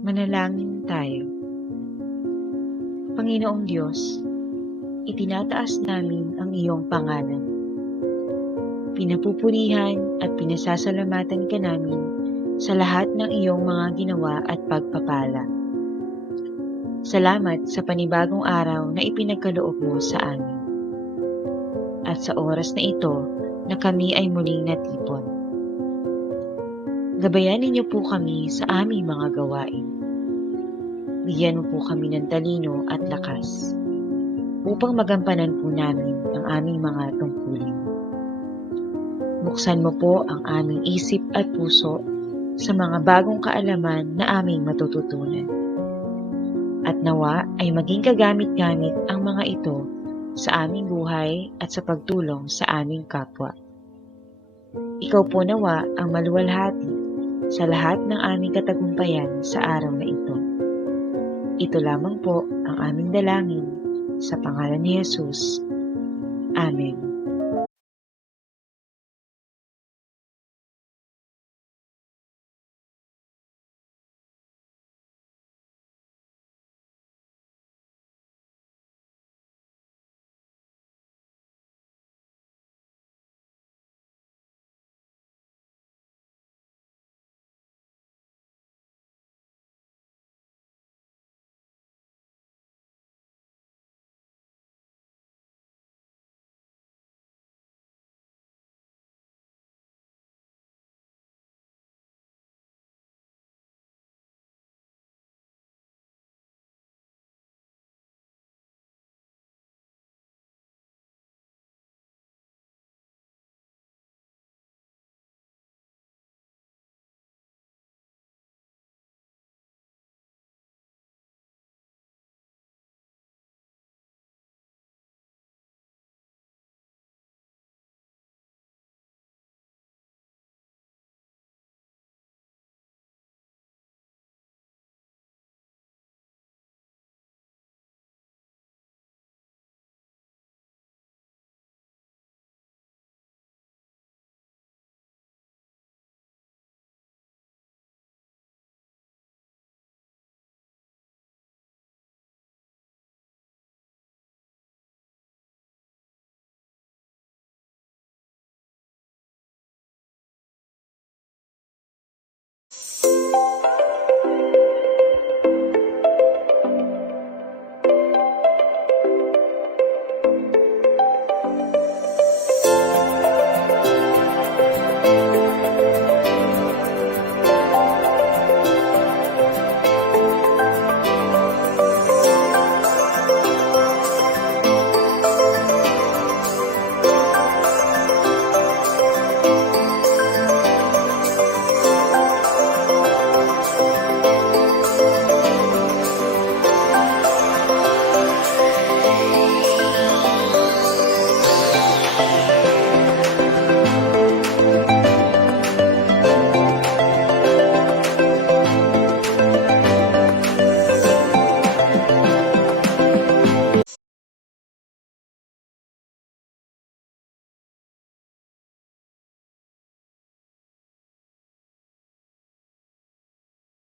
Manalangin tayo. Panginoong Diyos, itinataas namin ang iyong pangalan. Pinapupurihan at pinasasalamatan ka namin sa lahat ng iyong mga ginawa at pagpapala. Salamat sa panibagong araw na ipinagkaloob mo sa amin. At sa oras na ito na kami ay muling natipon. Gabayan ninyo po kami sa aming mga gawain. Bigyan mo po kami ng talino at lakas upang magampanan po namin ang aming mga tungkulin. Buksan mo po ang aming isip at puso sa mga bagong kaalaman na aming matututunan. At nawa ay maging kagamit-gamit ang mga ito sa aming buhay at sa pagtulong sa aming kapwa. Ikaw po nawa ang maluwalhati sa lahat ng aming katagumpayan sa araw na ito. Ito lamang po ang aming dalangin sa pangalan ni Jesus. Amen.